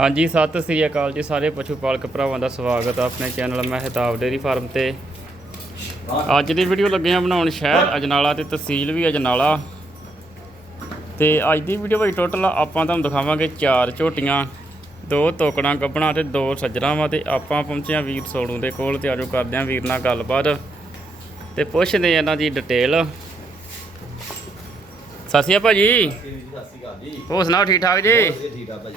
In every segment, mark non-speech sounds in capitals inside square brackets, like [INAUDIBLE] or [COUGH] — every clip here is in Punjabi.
ਹਾਂਜੀ ਸਤਿ ਸ੍ਰੀ ਅਕਾਲ ਜੀ ਸਾਰੇ ਪਸ਼ੂ ਪਾਲਕ ਭਰਾਵਾਂ ਦਾ ਸਵਾਗਤ ਹੈ ਆਪਣੇ ਚੈਨਲ ਮਹਿਤਾਬ ਡੇਰੀ ਫਾਰਮ ਤੇ। ਅੱਜ ਦੀ ਵੀਡੀਓ ਲੱਗੇ ਆ ਬਣਾਉਣ ਸ਼ਹਿਰ ਅਜਨਾਲਾ ਤੇ ਤਹਿਸੀਲ ਵੀ ਅਜਨਾਲਾ। ਤੇ ਅੱਜ ਦੀ ਵੀਡੀਓ ਵਿੱਚ ਟੋਟਲ ਆਪਾਂ ਤੁਹਾਨੂੰ ਦਿਖਾਵਾਂਗੇ ਚਾਰ ਝੋਟੀਆਂ ਦੋ ਤੋਕੜਾਂ ਗੱਬਣਾ ਤੇ ਦੋ ਸੱਜਰਾਂ ਵਾ ਤੇ ਆਪਾਂ ਪਹੁੰਚੇ ਆ ਵੀਰ ਸੋੜੂ ਦੇ ਕੋਲ ਤੇ ਆਜੋ ਕਰਦੇ ਆ ਵੀਰ ਨਾਲ ਗੱਲਬਾਤ। ਤੇ ਪੁੱਛਦੇ ਆ ਇਹਨਾਂ ਦੀ ਡਿਟੇਲ। ਅਕਾਲ ਭਾਜੀ। ਸਤਿ ਸ਼੍ਰੀ ਅਕਾਲ ਜੀ ਹੋਰ ਸੁਣਾਓ ਠੀਕ ਠਾਕ ਜੀ? ਠੀਕ ਆ ਭਾਜੀ।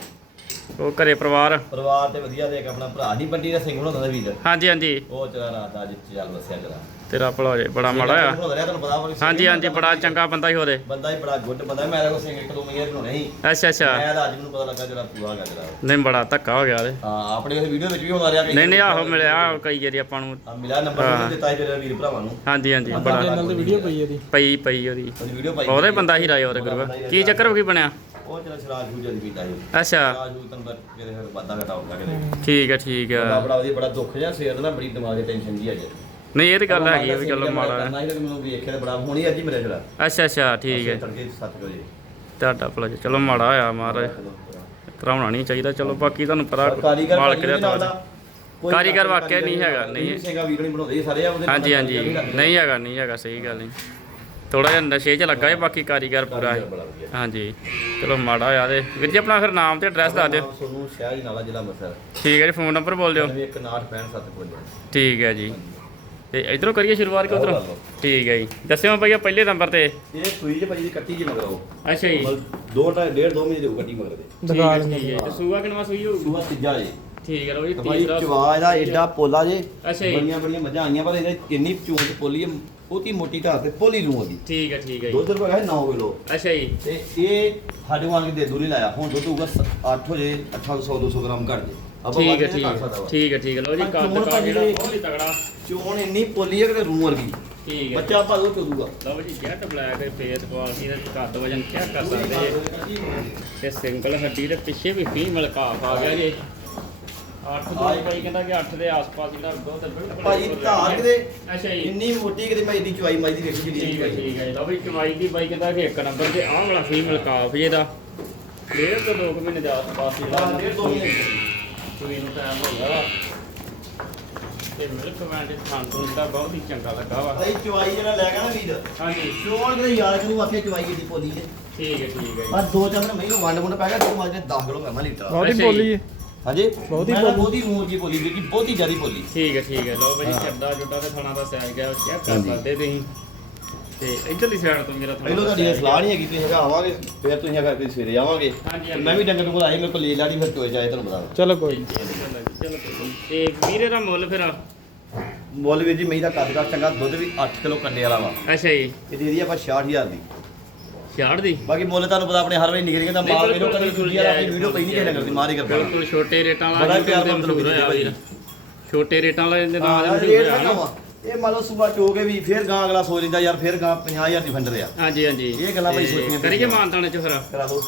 ਉਹ ਘਰੇ ਪਰਿਵਾਰ। ਪਰਿਵਾਰ ਤੇ ਵਧੀਆ ਇੱਕ ਆਪਣਾ ਭਰਾ ਨਹੀਂ ਬੰਡੀ ਦਾ ਸਿੰਘ ਬਣਾਉਂਦਾ ਦਾ ਵੀਰ। ਹਾਂਜੀ ਹਾਂਜੀ। ਉਹ ਚਲਾ ਰਾਤ ਅੱਜ ਚੱਲ ਵਸਿਆ ਜਰਾ ਤੇਰਾ ਭਲਾ ਹੋ ਜਾਏ ਬੜਾ ਮਾੜਾ ਆ ਤੁਹਾਨੂੰ ਪਤਾ ਹਾਂਜੀ ਹਾਂਜੀ ਬੜਾ। ਚੰਗਾ ਬੰਦਾ ਹੀ ਹੋਰੇ ਬੰਦਾ ਹੀ ਬੜਾ ਗੁੱਡ ਬੰਦਾ ਮੈਂ ਤਾਂ ਸਿੰਘ ਇੱਕ ਦੋ ਮਹੀਨੇ ਬਣਾਉਣੇ ਸੀ। ਅੱਛਾ ਅੱਛਾ। ਮੈਂ ਤਾਂ ਅੱਜ ਮੈਨੂੰ ਪਤਾ ਲੱਗਾ ਜਰਾ ਪੂਰਾ ਹੈਗਾ ਜਰਾ ਨਹੀਂ ਬੜਾ ਧੱਕਾ ਹੋ ਗਿਆ ਤੇ ਹਾਂ ਆਪਣੇ ਵੀਡੀਓ ਵਿੱਚ ਵੀ ਹੁੰਦਾ ਰਿਹਾ ਨਹੀਂ ਨਹੀਂ ਆਹੋ ਮਿਲਿਆ ਕਈ ਵਾਰੀ ਆਪਾਂ ਨੂੰ। ਹਾਂ, ਮਿਲਿਆ ਨੰਬਰ ਹਾਂ। ਮੈਨੂੰ ਦਿੱਤਾ ਸੀ ਤੇਰੇ ਵੀਰ ਭਰਾਵਾਂ ਨੂੰ। ਹਾਂਜੀ ਹਾਂਜੀ ਬੰਦਾ ਬੜਾ। ਚੈਨਲ ਤੇ ਵੀਡੀਓ ਪਈ ਪਈ ਪਈ ਉਹਦੀ। ਉਹਦੀ ਵੀਡੀਓ ਪਾਈ ਉਹਦੇ ਬੰਦਾ ਹੀ ਰਾਏ ਉਹਦੇ ਗੁਰੂ ਕੀ ਚੱਕਰ ਹੋ ਕੀ ਬਣਿਆ? ਉਹ ਚਲਾ ਸ਼ਰਾਬ ਜੂ ਜਲਦੀ ਪੀਤਾ ਸੀ। ਅੱਛਾ। ਸ਼ਰਾਬ ਜੂ ਤੈਨੂੰ ਪਤਾ ਕਿਤੇ ਫਿਰ ਵਾਧਾ ਘਟਾ ਹੁੰਦਾ ਕਿਤੇ। ਠੀਕ ਆ ਠੀਕ ਬੜਾ ਆ ਬੜਾ ਵਧੀਆ ਬੜਾ ਦੁੱਖ ਜਿਹਾ ਸਵੇਰ ਦਾ ਨਾ ਬੜੀ ਦਿਮਾਗ ਦੀ ਟੈਨਸ਼ਨ ਜੀ। ਅੱਜ ਨਹੀਂ ਇਹ ਤੇ ਗੱਲ ਹੈਗੀ ਆ ਵੀ ਚਲੋ ਮਾੜਾ। ਆ। ਕਰਨਾ ਹੀ ਮੈਨੂੰ ਵੇਖਿਆ ਤੇ ਬੜਾ ਹੁਣੀ ਅੱਜ ਹੀ ਮੇਰੇ ਜਰਾ ਅੱਛਾ ਅੱਛਾ ਠੀਕ ਹੈ। ਤੜਕੇ 7 ਵਜੇ। ਤੁਹਾਡਾ ਭਲਾ ਜੀ ਚਲੋ ਮਾੜਾ ਹੋਇਆ ਮਹਾਰਾਜ। ਕਰਾਉਣਾ ਨਹੀਂ ਚਾਹੀਦਾ ਚਲੋ ਬਾਕੀ ਤੁਹਾਨੂੰ ਪਤਾ ਕਾਰੀਗਰ ਮਾਲਕ ਦੇ ਵਾਕਿਆ ਨਹੀਂ ਹੈਗਾ, ਨਹੀਂ। ਸਿੰਘਾ ਵੀਰ ਨਹੀਂ ਬਣਾਉਂਦੇ ਇਹ ਸਾਰੇ ਆ ਉਹਦੇ ਹਾਂਜੀ ਹਾਂਜੀ। ਨਹੀਂ ਹੈਗਾ ਨਹੀਂ ਹੈਗਾ ਸਹੀ ਗੱਲ ਨਹੀਂ। ਥੋੜਾ ਜਿਹਾ ਨਸ਼ੇ 'ਚ ਲੱਗਾ ਹੈ ਬਾਕੀ ਕਾਰੀਗਰ ਪੂਰਾ ਹੈ ਬੜਾ ਵਧੀਆ। ਹਾਂਜੀ ਚਲੋ ਮਾੜਾ ਹੋਇਆ ਤੇ। ਵੀਰ ਜੀ ਆਪਣਾ ਫਿਰ ਨਾਮ ਤੇ ਐਡਰੈਸ ਦੱਸ ਦਿਓ। ਸੋਨੂੰ ਸ਼ਹਿਰ ਹੀ ਨਾਲਾ ਜ਼ਿਲ੍ਹਾ ਅੰਮ੍ਰਿਤਸਰ। ਠੀਕ ਹੈ ਜੀ ਫੋਨ ਨੰਬਰ ਬੋਲ ਦਿਓ। 9165 ਠੀਕ ਹੈ ਜੀ। ਤੇ ਇਧਰੋਂ ਕਰੀਏ ਸ਼ੁਰੂਆਤ ਕਿ ਉਧਰੋਂ। ਠੀਕ ਹੈ ਜੀ। ਦੱਸਿਓ ਭਈਆ ਪਹਿਲੇ ਨੰਬਰ ਤੇ। ਇਹ ਸੂਈ ਚ ਭਾਜੀ ਦੀ ਕੱਟੀ ਜੀ ਮਗਰ ਉਹ ਅੱਛਾ ਜੀ। ਦੋ ਢਾਈ ਡੇਢ ਦੋ ਮਹੀਨੇ ਦੀ ਹੋਊ ਕੱਟੀ ਮਗਰ ਦੇ ਠੀਕ ਹੈ ਠੀਕ ਹੈ ਤੇ ਸੂਆ ਕਿਨਵਾ ਸੂਈ ਹੋਊ ਸੂਆ ਤੀਜਾ ਜੀ। ਠੀਕ ਹੈ ਲੋ ਜੀ ਭਾਈ ਤੀਸਰਾ ਚਵਾ ਇਹਦਾ ਐਡਾ ਪੋਲਾ ਜੇ। ਅੱਛਾ ਜੀ। ਬੜੀਆਂ ਬੜੀਆਂ ਮੱਝਾਂ ਆਈਆਂ ਪਰ ਇਹਦੇ ਕਿੰਨੀ ਚੂਣ ਚ ਪੋਲੀ ਹੈ। ਬਹੁਤੀ ਮੋਟੀ ਧਾਰ ਤੇ ਪੋਲੀ ਨੂੰ ਉਹਦੀ ਠੀਕ ਹੈ ਠੀਕ ਹੈ ਜੀ। ਦੁੱਧ ਰੁਪਏ ਹੈ 9 ਕਿਲੋ। ਅੱਛਾ ਜੀ। ਤੇ ਇਹ ਸਾਡੇ ਵਾਂਗ ਦੇ ਦੂਰੀ ਲਾਇਆ। ਹੁਣ ਦੁੱਧ ਹੋਊਗਾ 8 ਹੋ ਜੇ 800 200 ਗ੍ਰਾਮ ਘੱਟ ਜੇ। ਠੀਕ ਹੈ ਠੀਕ ਹੈ। ਠੀਕ ਹੈ ਠੀਕ ਹੈ। ਲੋ ਜੀ ਕੱਦ ਕਾ ਭਾਜੀ ਜਿਹੜਾ ਦੀ- ਬਹੁਤ ਹੀ ਤਗੜਾ। ਚੋਣ ਇੰਨੀ ਪੋਲੀ ਹੈ ਕਿ ਰੂਹ ਵਰਗੀ। ਠੀਕ ਹੈ। ਬੱਚਾ ਭਾਦੋਂ ਚੋਦੂਗਾ ਲਓ ਜੀ ਜੈਟ ਬਲੈਕ ਦੇ ਫੇਸ ਕੁਆਲਿਟੀ ਦਾ ਕੱਦ ਵਜਨ ਚੈੱਕ ਕਰ ਸਕਦੇ ਤੇ ਸਿੰਗਲ ਹੱਡੀ ਦੇ ਪਿੱਛੇ ਵੀ ਫੀਮੇਲ ਕਾਫ ਆ ਗਿਆ ਜੀ। 8 ਤੋਂ ਭਾਈ ਕਹਿੰਦਾ ਕਿ 8 ਦੇ ਆਸ-ਪਾਸ ਜਿਹੜਾ ਦੁੱਧ ਬਿਲਕੁਲ ਭਾਜੀ ਧਾਰ ਕਿਤੇ ਅੱਛਾ ਜੀ। ਇੰਨੀ ਮੋਟੀ ਕਿਤੇ ਮੈਂ ਇਹਦੀ ਚੁਆਈ ਮਾਈ ਦੀ ਵੇਖੀ ਠੀਕ ਹੈ ਜਿਹੜੀ ਠੀਕ ਹੈ ਲਓ ਵੀ ਚਵਾਈ ਦੀ ਬਾਈ ਕਹਿੰਦਾ ਕਿ ਇੱਕ ਨੰਬਰ ਤੇ ਆਹ ਵਾਲਾ ਫੀਮੇਲ ਕਾਫ ਜਿਹਦਾ ਡੇਢ ਤੋਂ ਦੋ ਕੁ ਮਹੀਨੇ ਦੇ ਆਸ-ਪਾਸ ਹੀ ਹਾਂ, ਡੇਢ ਦੋ ਮਹੀਨੇ। ਸੂਈ ਨੂੰ ਟਾਈਮ ਹੋ ਗਿਆ ਵਾ। ਤੇ ਮਿਲਕ ਵੈਂਡ ਖਾਣ ਤੋਂ ਦਾ ਬਹੁਤ ਹੀ ਚੰਗਾ ਲੱਗਾ ਵਾ। ਭਾਈ ਚੁਆਈ ਜਿਹੜਾ ਲੈ ਗਿਆ ਨਾ ਵੀਰ ਹਾਂਜੀ ਚੋਣ ਕਿਤੇ ਯਾਦ ਕਰੂ ਆਖੇ ਚੁਆਈ ਕੀਤੀ ਪੋਲੀ ਨੇ ਠੀਕ ਹੈ ਠੀਕ ਹੈ ਜੀ। ਪਰ ਦੋ ਚਾਰ ਮਹੀਨੇ ਵੰਡ ਵੰਡ ਪੈ ਗਿਆ ਦੋ ਮਾਜੇ 10 ਕਿਲੋ ਕਰਨਾ ਲੀਟਰ। ਬਹੁਤੀ ਜੀ। ਬੋਲੀ ਹੈ ਹਾਂਜੀ ਬਹੁਤੀ। ਬਹੁਤੀ ਮੂੰਹ ਦੀ ਪੋਲੀ ਦੇਖੀ ਬਹੁਤੀ ਜ਼ਿਆਦੀ ਪੋਲੀ ਠੀਕ ਹੈ ਠੀਕ ਹੈ ਲਓ ਭਾਈ ਹਾਂ। ਚੱਡਾ ਜੁੱਡਾ ਤੇ ਥਣਾ ਦਾ ਸਾਈਜ਼ ਗਿਆ ਚੈੱਕ ਕਰ। ਸਕਦੇ ਤੁਸੀਂ ਤੇ ਇਧਰਲੀ ਸਾਈਡ ਤੋਂ ਮੇਰਾ ਥਣਾ ਪਹਿਲੋਂ ਤੁਹਾਡੀ ਸਲਾਹ ਨਹੀਂ ਹੈਗੀ ਤੁਸੀਂ ਹੈਗਾ ਆਵਾਂਗੇ ਫਿਰ ਤੁਸੀਂ ਹੈਗਾ ਕਿ ਸਵੇਰੇ ਆਵਾਂਗੇ। ਮੈਂ ਵੀ ਡੰਗਰ ਕੋਲ ਆਈ ਮੇਰੇ ਕੋਲ ਲੈ ਲਾੜੀ ਫਿਰ ਟੋਏ ਜਾਏ ਤੁਹਾਨੂੰ ਬਤਾ ਚਲੋ ਕੋਈ। ਚਲੋ। ਤੇ ਵੀਰੇ ਦਾ ਮੁੱਲ ਫਿਰ ਮੁੱਲ ਵੀਰ ਜੀ ਮਈ ਦਾ ਕੱਦ ਦਾ ਚੰਗਾ ਦੁੱਧ ਵੀ 8 ਕਿਲੋ ਕੰਡੇ ਵਾਲਾ ਵਾ ਅੱਛਾ ਜੀ ਇਹ ਦੇ ਦੀ ਆਪਾਂ 66000 ਦੀ ਛਾੜ ਦੀ। ਬਾਕੀ ਮੁੱਲ ਤੁਹਾਨੂੰ ਪਤਾ ਆਪਣੇ ਹਰ ਵਾਰੀ ਨਿਕਲ ਜਾਂਦਾ ਮਾਲ ਵੀਰੋ ਕਦੀ ਦੂਜੀ ਵਾਰ ਆਪਣੀ ਵੀਡੀਓ ਪਈ ਨਹੀਂ ਕਰਦੀ ਮਾਰੀ ਕਰਦਾ ਬਿਲਕੁਲ ਛੋਟੇ ਰੇਟਾਂ ਵਾਲਾ ਬੜਾ ਪਿਆਰ ਤੇ ਮਤਲਬ ਹੋਇਆ ਭਾਈ। ਛੋਟੇ ਰੇਟਾਂ ਵਾਲੇ ਦੇ ਨਾਲ ਇਹ ਮੰਨ ਲਓ ਸੂਬਾ ਚੋਗੇ ਵੀ ਫਿਰ ਗਾਂ ਅਗਲਾ ਸੋਚ ਲੈਂਦਾ ਯਾਰ ਫਿਰ ਗਾਂ 50000 ਦੀ ਫੰਡ ਰਿਆ ਹਾਂਜੀ ਹਾਂਜੀ। ਇਹ ਗੱਲਾਂ ਭਾਈ ਤੇ ਸੋਚਣੀਆਂ ਕਰੀਏ। ਮਾਨਤਾਣੇ ਚ ਫਿਰ। ਕਰਾ ਦੋ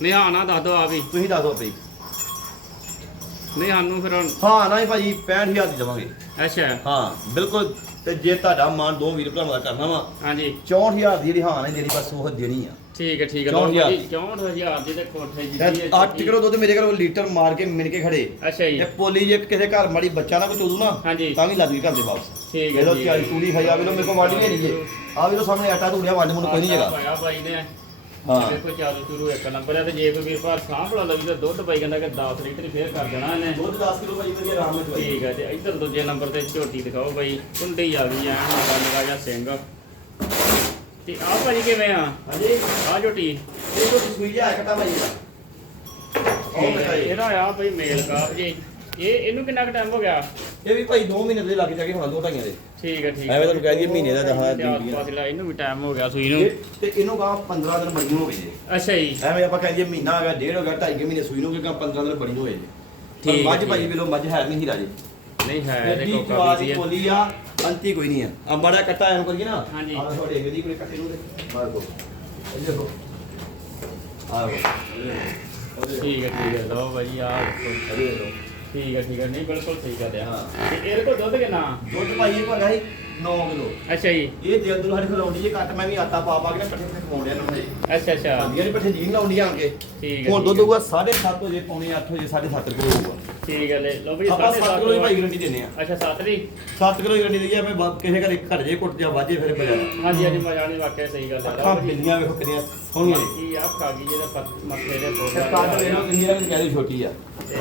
ਨਹੀਂ ਹਾਂ ਨਾ ਦੱਸ ਦੋ ਆ ਵੀ। ਤੁਸੀਂ ਦੱਸ ਦਿਓ ਭਾਈ ਨਹੀਂ ਸਾਨੂੰ ਫਿਰ ਹਾਂ ਨਾ ਹੀ ਭਾਜੀ 65000 ਦੀ ਦੇਵਾਂਗੇ। ਅੱਛਾ। ਹਾਂ ਬਿਲਕੁਲ ਤੇ ਜੇ ਤੁਹਾਡਾ ਮਾਨ ਦੋ ਵੀਰ ਭਰਾਵਾਂ ਦਾ ਕਰਨਾ ਵਾ ਹਾਂਜੀ। 64000 ਦੀ ਜਿਹੜੀ ਹਾਂ ਜਿਹੜੀ ਬਸ ਉਹ ਦੇਣੀ ਆ। ਠੀਕ ਹੈ ਠੀਕ ਹੈ। ਚੌਂਹਠ ਹਜ਼ਾਰ। 64000 ਦੀ ਤੇ ਕੋਠੇ ਜੀ। 8 ਕਿਲੋ ਦੁੱਧ ਮੇਰੇ ਕੋਲ ਲੀਟਰ ਮਾਰ ਕੇ ਮਿਣ ਕੇ ਖੜੇ। ਅੱਛਾ ਜੀ। ਤੇ ਪੋਲੀ ਜੇ ਕਿਸੇ ਘਰ ਮਾੜੀ ਬੱਚਾ ਨਾ ਕੋ ਚੋਦੂ ਨਾ ਹਾਂਜੀ। ਤਾਂ ਵੀ ਲੱਗ ਗਈ ਘਰ ਦੇ ਵਾਪਸ। ਠੀਕ ਹੈ ਵੇਲੋ ਠੀਕ ਤਿਆਰੀ ਤੂੜੀ ਖਾਈ ਆ ਮੇਰੇ ਕੋਲ ਵਾੜੀ ਨਹੀਂ ਜੇ। ਆ ਵੇਲੋ ਸਾਹਮਣੇ ਆਟਾ ਧੂੜਿਆ ਵੰਡ ਮੈਨੂੰ ਕੋਈ ਨਹੀਂ ਜਗਾ ਬਾਈ ਨੇ। ਹਾਂ। ਦੇਖੋ ਚਾਲੂ ਸ਼ੁਰੂ ਇੱਕ ਨੰਬਰ ਹੈ ਤੇ ਜੇ ਕੋਈ ਵੀਰ ਭਰ ਸਾਂਭਲਾ ਲਵੀ ਤਾਂ ਦੁੱਧ ਬਾਈ ਕਹਿੰਦਾ ਕਿ 10 ਲੀਟਰ ਹੀ ਫੇਰ ਕਰ ਦੇਣਾ ਇਹਨੇ। ਦੁੱਧ 10 ਕਿਲੋ ਭਾਜੀ ਵਧੀਆ ਆਰਾਮ ਨਾਲ ਚਵਾਈ ਠੀਕ ਹੈ ਤੇ ਇੱਧਰ ਦੂਜੇ ਨੰਬਰ ਤੇ ਝੋਟੀ ਦਿਖਾਓ ਬਾਈ। ਕੁੰਡੀ ਆ ਗਈ ਐ ਨਿਕਾ ਨਿਕਾ ਜਿਹਾ ਸਿੰਘ। ਤੇ ਆਹ ਭਾਜੀ ਕਿਵੇਂ ਆ? ਹਾਂਜੀ। ਆਹ ਝੋਟੀ? ਇਹ ਤੋਂ ਸੂਈ ਜਾ ਕਟਾ ਭਾਜੀ ਦਾ। ਠੀਕ ਹੈ। ਇਹਦਾ ਆ ਭਾਈ ਮੇਲ ਕਾਫ ਜੀ। ਇਹ ਇਹਨੂੰ ਕਿੰਨਾ ਕੁ ਟਾਈਮ ਹੋ ਗਿਆ? ਇਹ ਵੀ ਭਾਈ 2 ਮਹੀਨੇ ਦੇ ਲੱਗ ਜਾ ਕੇ ਹੁਣ ਦੋ ਢਾਈਆਂ ਦੇ। ਠੀਕ ਹੈ ਠੀਕ ਐਵੇਂ ਤੁਹਾਨੂੰ ਕਹਿ ਦਈਏ ਮਹੀਨੇ ਦਾ ਦਹਾ ਤੇ ਆਸ-ਪਾਸ ਜਿਹੜਾ ਇਹਨੂੰ ਵੀ ਟਾਈਮ ਹੋ ਗਿਆ ਸੂਈ ਨੂੰ। ਇਹ- ਤੇ ਇਹਨੂੰ ਕਹਾ 15 ਦਿਨ ਬੜੀ ਹੋ ਗਏ ਜੇ। ਅੱਛਾ ਜੀ। ਐਵੇਂ ਆਪਾਂ ਕਹਿੰਦੇ ਮਹੀਨਾ ਹੋ ਗਿਆ ਡੇਢ ਹੋ ਗਿਆ ਢਾਈ ਕੁ ਮਹੀਨੇ ਸੂਈ ਨੂੰ ਕਿ 15 ਦਿਨ ਬੜੀ ਹੋਏ ਜੇ। ਠੀਕ ਹੈ, ਮੱਝ ਭਾਈ ਹੈ। ਵੇਲੋ ਮੱਝ ਹੈ ਨਹੀਂ ਹੀਰਾ ਜੀ ਨਹੀਂ ਹੈ ਐਡੀ ਦੇਖੋ ਜਵਾਬ ਕਾਫੀ ਦੀ ਸੀ। ਬੋਲੀ ਆ ਅੰਤੀ ਕੋਈ ਨਹੀਂ ਆ। ਆ ਮਾੜਾ ਕੱਟਾ ਐਨੂੰ ਕਰੀਏ ਨਾ। ਹਾਂਜੀ। ਆ ਤੁਹਾਡੇ ਇਹਦੀ ਕੋਈ ਕੱਟੇ ਨੂੰ ਦੇ ਮਾਰ ਦੋ ਇਹ ਦੇਖੋ। ਆ ਠੀਕ ਹੈ ਠੀਕ ਹੈ ਲਓ ਭਾਈ ਆ ਦੇਖੋ। ਅਰੇ ਲੋ ਠੀਕ ਹੈ ਠੀਕ ਹੈ ਨਹੀਂ ਬਿਲਕੁਲ ਠੀਕ ਹੈ ਤੇ ਹਾਂ। ਤੇ ਇਹਦੇ ਕੋਲ ਦੁੱਧ ਕਿੰਨਾ? ਦੁੱਧ ਭਾਈ ਇਹ ਹੈ 9 ਕਿਲੋ। ਅੱਛਾ ਜੀ। ਇਹ ਦਿਲ ਦੁਲ ਸਾਡੇ ਖਲਾਉਂਦੀ ਜੇ ਕੱਟ ਮੈਂ ਵੀ ਆਟਾ ਪਾ ਪਾ ਕੇ ਪੱਠੇ ਪੱਠੇ ਖਵਾਉਂਦੇ ਨੂੰ ਅੱਛਾ ਅੱਛਾ। ਹਾਂਜੀ ਇਹ ਪੱਠੇ ਜੀ ਲਾਉਂਦੀ ਆਣ ਕੇ। ਠੀਕ ਹੈ ਹੁਣ ਦੁੱਧ ਹੈ। ਹੋਊਗਾ 8:30 ਵਜੇ ਪੌਣੇ 8 ਵਜੇ 8:30 ਕਿਲੋ ਹੋਊਗਾ। ਠੀਕ ਹੈ ਲੈ ਲਓ ਵੀ ਆਪਾਂ ਸਾਢੇ 7 ਸੱਤ ਕਿਲੋ ਦੀ ਭਾਈ ਗਰੰਟੀ ਦਿੰਦੇ ਆ। ਅੱਛਾ ਸੱਤ ਦੀ? 7 ਕਿਲੋ ਦੀ ਗਰੰਟੀ ਦਈਏ ਮੈਂ ਵਾ- ਕਿਸੇ ਘਰੇ ਘਟ ਜੇ ਕੁੱਟ ਜਾ ਵਾਜੇ ਫਿਰ ਬਜਾ ਹਾਂਜੀ ਹਾਂਜੀ ਮਜ਼ਾ ਨਹੀਂ ਵਾਕਿਆ ਸਹੀ ਗੱਲ ਹੈ ਅੱਖਾਂ ਬਿੱਲੀਆਂ ਵੇਖੋ ਕਿੰਨੀਆਂ ਸੋਹਣੀਆਂ ਨੇ। ਕੀ ਆ ਖਾ ਗਈ ਪੱਤ- ਮੱਥੇ ਦੇ ਤੇ ਕੱਦ ਵੇਖੋ ਕਿੰਨੀ ਰੰਗ ਕਹਿੰਦੀ ਛੋਟੀ ਆ।